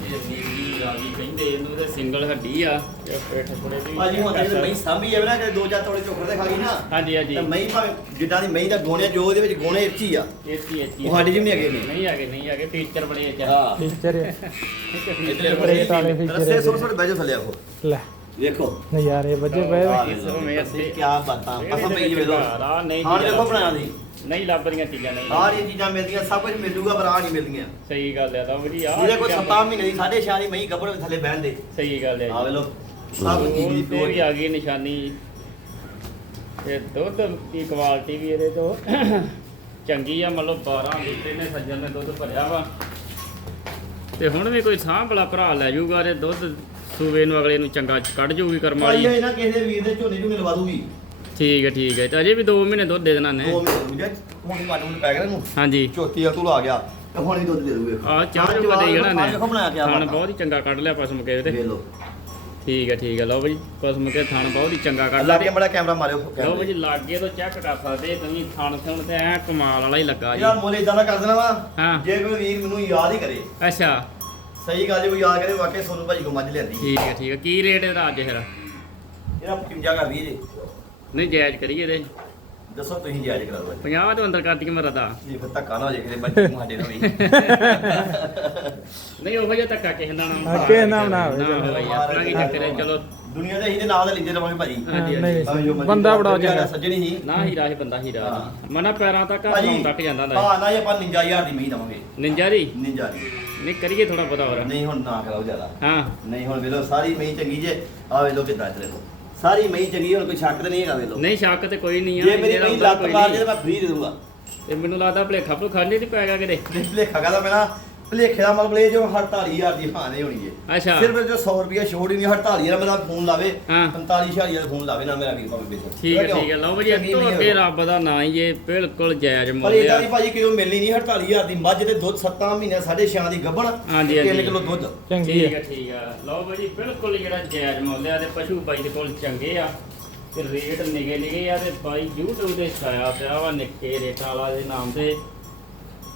ਨੀਲੀ ਰਾਗੀ ਕਹਿੰਦੇ ਇਹਨੂੰ ਤੇ ਸਿੰਗਲ ਹੱਡੀ ਆ ਤੇ ਪੇਠ ਥੋੜੇ ਦੀ ਭਾਜੀ ਹੁਣ ਤੇ ਮਹੀਂ ਸਾਂਭੀ ਜਾਵੇ ਨਾ ਕਿ ਦੋ ਚਾਰ ਤੋੜੇ ਚੋਕਰ ਦੇ ਖਾ ਗਈ ਨਾ ਹਾਂਜੀ ਹਾਂਜੀ। ਤੇ ਮਹੀਂ ਭਾਵੇਂ ਜਿੱਦਾਂ ਦੀ ਮਹੀਂ ਦਾ ਗੋਣੇ ਜੋ ਉਹਦੇ ਵਿੱਚ ਗੋਣੇ ਇੱਚੀ ਆ। ਇੱਥੇ ਇੱਥੇ ਉਹ ਸਾਡੀ ਜੀ ਵੀ ਨਹੀਂ। ਨਹੀਂ ਹੈਗੇ ਨਹੀਂ ਹੈਗੇ ਫੀਚਰ [LAUGHS] ਬੜੇ ਆ ਹਾਂ। ਫੀਚਰ ਹੈ ਇੱਧਰ ਬ੍ਰੇਕ ਵਾਲੇ feature ਰੱਸੇ। ਸੋੜ ਸੋੜ ਬਹਿ ਜਾਓ ਥੱਲੇ ਆਖੋ ਲੈ। ਵੇਖੋ। ਨਜ਼ਾਰੇ ਵੱਜੇ ਪਏ। ਇਸ ਸਮੇਂ ਅਸੀਂ- ਕੀ ਬਾਤਾਂ ਪਸੰਦ ਪਈ ਵੇ ਲੋ ਆ ਨਹੀਂ ਹਾਂ ਦੇਖੋ ਬਣਾ ਦੀ। ਨਹੀਂ ਲੱਭ ਰਹੀਆਂ ਚੀਜ਼ਾਂ ਨਹੀਂ। ਆਹ ਇਹ ਚੀਜ਼ਾਂ ਮਿਲਦੀਆਂ ਸਭ ਕੁਝ ਮਿਲੂਗਾ ਪਰ ਆਹ ਨਹੀਂ ਮਿਲਦੀਆਂ। ਸਹੀ ਗੱਲ ਹੈ ਤਾਂ ਵੀ ਆ ਜਿਹਦੇ ਕੋਈ 7 ਮਹੀਨੇ ਦੀ ਸਾਢੇ ਛੇ ਦੀ ਮਹੀਂ ਵਿੱਚ ਥੱਲੇ ਬਹਿਣ ਦੇ। ਸਹੀ ਗੱਲ ਹੈ ਆ ਵੇ ਲੋ ਸਭ ਚੀਜ਼ ਦੀ ਤੇ ਵੀ ਆ ਗਈ ਨਿਸ਼ਾਨੀ। ਤੇ ਦੁੱਧ ਦੀ ਕੁਆਲਿਟੀ ਵੀ ਇਹਦੇ ਤੋਂ ਚੰਗੀ ਆ ਮਤਲਬ 12 ਲੀਟਰ ਨੇ ਸੱਜਣ ਨੇ ਦੁੱਧ ਭਰਿਆ ਵਾ। ਤੇ ਹੁਣ ਵੀ ਕੋਈ ਸਾਂਭ ਵਾਲਾ ਭਰਾ ਲੈ ਜਾਊਗਾ ਤੇ ਦੁੱਧ ਸੂਵੇ ਨੂੰ ਅਗਲੇ ਨੂੰ ਚੰਗਾ ਕੱਢ ਜਾਊਗੀ ਕਰਮ ਭਾਈ ਵਾਲੀ ਨਾ ਕਿਸੇ ਦੇ ਵੀਰ ਦੇ ਝੋਨੇ ਝੋਨੇ ਲਵਾ ਦੂਗੀ। ਠੀਕ ਹੈ ਠੀਕ ਹੈ। ਤੇ ਅਜੇ ਵੀ 2 ਮਹੀਨੇ ਦੁੱਧ ਦੇ ਦੇਣਾ ਨੇ ਦੋ ਮਿੰਟ ਰੁਕ ਜਾ ਹੁਣ ਮਾਡੂ ਨੂੰ ਪੈ ਗਿਆ ਨੂੰ ਹਾਂਜੀ। ਚੌਥੀ ਆ ਤੂੰ ਆ ਗਿਆ। ਤੇ ਹੁਣ ਵੀ ਦੁੱਧ ਦੇ ਦੂਗੇ। ਆ ਚਾਹ ਜੋ ਦੇ ਜਿਹੜਾ ਨੇ ਦੇਖੋ ਬਣਾਇਆ ਕਿਆ ਥਣ ਬਾਤਾਂ। ਬਹੁਤ ਹੀ ਚੰਗਾ ਕੱਢ ਲਿਆ ਪਸਮ ਕੇ ਤੇ। ਵੇਖ ਲੋ ਠੀਕ ਹੈ ਠੀਕ ਹੈ। ਲਓ ਬਈ ਪਸਮ ਕੇ ਥਣ ਬਹੁਤ ਹੀ ਚੰਗਾ ਕੱਢ ਲਿਆ। ਬੜਾ ਕੈਮਰਾ ਮਾਰਿਓ। ਲਓ ਬਈ ਲਾਗੇ ਤੋਂ ਚੈੱਕ ਕਰ ਸਕਦੇ ਤੁਸੀਂ। ਥਣ ਥਣ ਤੇ ਐ ਕਮਾਲ ਵਾਲਾ ਹੀ ਲੱਗਾ ਜੀ। ਇਹਦਾ ਮੁੱਲ ਇਦਾਂ ਦਾ ਕਰ ਦੇਣਾ ਵਾ। ਜੇ ਕੋਈ ਵੀਰ ਮੈਨੂੰ ਯਾਦ ਹੀ ਕਰੇ। ਅੱਛਾ। ਸਹੀ ਗੱਲ ਜੇ ਕੋਈ ਯਾਦ ਕਰੇ ਵਾਕਿਆ ਸੋਨੂੰ ਭਾਜੀ ਕੋ ਮੱਝ ਲੈਂਦੀ ਠੀਕ ਹੈ ਠੀਕ ਹੈ। ਕੀ ਰੇਟ ਇਹਦਾ ਅੱਜ ਫਿਰ? ਇਹਦਾ 55 ਕਰ ਦਈਏ ਜੀ। ਨਹੀਂ ਜਾਇਜ਼ ਕਰੀਏ ਇਹਦੇ। ਦੱਸੋ ਤੁਸੀਂ ਜਾਇਜ਼ ਕਰਾ ਦਿਓ। 50 ਤੋਂ ਅੰਦਰ ਕਰ ਦਈਏ ਮੇਰਾ ਤਾਂ ਜੀ ਫਿਰ ਧੱਕਾ ਨਾ ਹੋ ਜਾਏ ਕਿਤੇ ਬੱਚੇ ਨੂੰ ਸਾਡੇ ਨਾਲ ਵੀ ਨਹੀਂ ਉਹ ਜਿਹਾ ਧੱਕਾ ਕਿਸੇ ਦਾ ਨਾ ਨਾਲ ਨਾ ਹੋਵੇ, ਨਾ ਹੋਵੇ ਆਪਣਾ ਕੀ ਚੱਕਰ ਹੈ? ਚਲੋ। ਦੁਨੀਆ ਦੇ ਇਹਦੇ ਨਾਂ ਦਾ ਲੈਂਦੇ ਰਵਾਂਗੇ ਭਾਜੀ। ਹਾਂਜੀ, ਨਹੀਂ, ਹਾਂਜੀ। ਭਾਵੇਂ ਜੋ ਮਰਜ਼ੀ ਬੰਦਾ ਬੜਾ ਦਾ ਚੰਗਾ। ਸੱਜਣੀ ਸੀ। ਨਾ ਹੀ ਰਾਹ ਬੰਦਾ ਹੀ। ਰਾਹ ਹਾਂ। ਮਨਾ ਪੈਰਾਂ ਤੱਕ ਭਾਜੀ ਹੱਥਾਂ ਤੱਕ ਜਾਂਦਾ ਹੁੰਦਾ ਹਾਂ ਨਾ ਇਹ ਆਪਾਂ 59000 ਦੀ ਮਹੀਂ ਦਵਾਂਗੇ। ਨਿੰਜਾ ਜੀ 59000 ਦੀ। ਨਹੀਂ ਕਰੀਏ ਥੋੜਾ ਬਹੁਤਾ ਹੋਰ। ਨਹੀਂ ਹੁਣ ਨਾ ਕਰਾਓ ਜ਼ਿਆਦਾ। ਹਾਂ। ਨਹੀਂ ਹੁਣ ਵੇਲੋ ਸਾਰੀ ਮਹੀਂ ਚੰਗੀ ਜੇ ਆ ਵੇਲੋ ਕਿਦਾਂ ਚਲੇ ਲੋ ਸਾਰੀ ਮਹੀਂ ਚੰਗੀ ਹੁਣ ਕੋਈ ਸ਼ੱਕ ਤੇ ਨਹੀਂ ਹੈਗਾ ਵੇਲੋ ਨਹੀਂ ਸ਼ੱਕ ਤੇ ਕੋਈ ਨਹੀਂ ਆ ਜੇ ਮੇਰੀ ਮਹੀਂ ਲੱਤ ਮਾਰ। ਜੇ ਤਾਂ ਮੈਂ ਫ੍ਰੀ ਦੇ ਦੂੰਗਾ ਤੇ ਮੈਨੂੰ ਲੱਗਦਾ ਭਲੇਖਾ ਭਲੂਖਾ ਨਹੀਂ ਤੇ ਪੈ ਗਿਆ ਕਿਤੇ। ਭਲੇਖਾ ਕਹਦਾ ਮੇਰਾ ਭਲੇਖੇ ਦਾ ਮਤਲਬ ਇਹ ਜੋ 48000 ਦੀ ਹਾਨੇ ਹੋਣੀ ਹੈ ਅੱਛਾ। ਸਿਰਫ ਜੋ 100 ਰੁਪਏ ਛੋੜ ਹੀ ਨਹੀਂ 48000 ਮੇਰਾ ਫੋਨ ਲਾਵੇ ਹਾਂ। 45000 ਦਾ ਫੋਨ ਲਾਵੇ ਨਾ ਮੇਰਾ ਵੀਰ ਭਾਵੇਂ ਬੇਚੋ। ਠੀਕ ਹੈ ਠੀਕ ਹੈ ਲਓ ਭਾਜੀ ਚੰਗੀ ਮਹੀਂ ਅੱਗੇ। ਰੱਬ ਦਾ ਨਾਂ ਹੀ ਇਹ ਬਿਲਕੁਲ ਜਾਇਜ਼ ਪਰ ਮੁੱਲ ਇਦਾਂ ਆ ਦੀ ਭਾਜੀ ਕਿਉਂ ਮਿਲਣੀ ਨਹੀਂ 48000 ਦੀ ਮੱਝ ਤੇ ਦੁੱਧ 7 ਮਹੀਨੇ 6.5 ਦੀ ਗੱਭਣ ਹਾਂਜੀ, 3 ਹਾਂਜੀ। ਕਿਲੋ ਦੁੱਧ। ਚੰਗੀ ਠੀਕ ਹੈ। ਹੈ ਠੀਕ ਹੈ। ਲਓ ਭਾਜੀ ਬਿਲਕੁਲ ਜਿਹੜਾ ਜਾਇਜ਼ ਮੁੱਲ ਆ ਤੇ ਪਸ਼ੂ ਬਾਈ ਦੇ ਕੋਲ ਚੰਗੇ ਆ ਤੇ ਰੇਟ ਨਿਗੇ ਨਿਗੇ ਆ ਤੇ ਬਾਈ YouTube ਤੇ ਛਾਇਆ ਪਿਆ ਵਾ ਨਿੱਕੇ ਰੇਟਾਂ ਵਾਲਾ ਦੇ ਨਾਮ ਤੇ।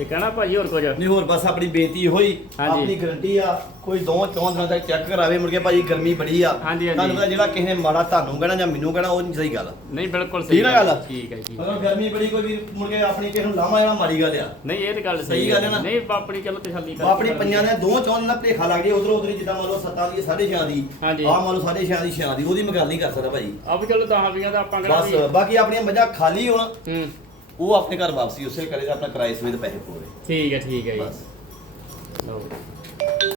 ਤੇ ਕਹਿਣਾ ਭਾਜੀ ਹੋਰ ਕੁਝ ਨਹੀਂ ਹੋਰ ਬਸ ਆਪਣੀ ਬੇਨਤੀ ਹੋਈ ਹਾਂਜੀ। ਆਪਣੀ ਗਰੰਟੀ ਆ ਕੋਈ ਦੋ ਚੌਂ ਦਿਨਾਂ ਤੱਕ ਚੈੱਕ ਕਰਾਵੇ ਮੁੜ ਕੇ ਭਾਜੀ ਗਰਮੀ ਬੜੀ ਆ ਹਾਂਜੀ, ਹਾਂਜੀ। ਤੁਹਾਨੂੰ ਪਤਾ ਜਿਹੜਾ ਕਿਸੇ ਨੇ ਮਾੜਾ ਤੁਹਾਨੂੰ ਕਹਿਣਾ ਜਾਂ ਮੈਨੂੰ ਕਹਿਣਾ ਉਹ ਨਹੀਂ ਸਹੀ ਗੱਲ ਨਹੀਂ ਬਿਲਕੁਲ ਠੀਕ ਆ ਗੱਲ? ਠੀਕ ਹੈ ਜੀ ਅਗਰ ਗਰਮੀ ਬੜੀ ਕੋਈ ਵੀ ਮੁੜ ਕੇ ਆਪਣੀ ਕਿਸੇ ਨੂੰ ਲਾਵਾਂ ਜਿਹੜਾ ਮਾੜੀ ਗੱਲ ਆ ਨਹੀਂ ਇਹ ਤੇ ਗੱਲ ਸਹੀ ਗੱਲ ਹੈ ਨਾ? ਨਹੀਂ ਆਪਣੀ ਚਲੋ ਤਸੱਲੀ ਕਰ ਆਪਣੀ ਪੰਜਾਂ ਦੇ ਦੋ ਚੌਂ ਦਿਨਾਂ ਭਲੇਖਾ ਲੱਗ ਜੇ ਉਧਰੋਂ ਉਧਰ ਜਿੱਦਾਂ ਮੰਨ ਲਓ ਸੱਤਾਂ ਦੀ ਸਾਢੇ ਛਿਆਂ ਦੀ ਹਾਂਜੀ। ਆਹ ਮੰਨ ਲਓ ਦੀ ਛਿਆਂ ਦੀ ਉਹਦੀ ਮੈਂ ਗੱਲ ਨਹੀਂ ਕਰ ਸਕਦਾ ਭਾਜੀ ਆਪ ਚਲੋ 10 ਰੁਪਈਆ ਦਾ ਆਪਾਂ ਬਸ ਬਾਕੀ ਆਪਣੀਆਂ ਮੱਝਾਂ ਖਾਲੀ ਹੋਣ ਹੂੰ ਉਹ ਆਪਣੇ ਘਰ ਵਾਪਸੀ ਉਸੇ ਕਰੇ ਤਾਂ ਆਪਣਾ ਕਿਰਾਏ ਸਮੇਤ ਪੈਸੇ ਪੂਰੇ। ਠੀਕ ਹੈ ਠੀਕ ਹੈ ਜੀ। ਲਓ।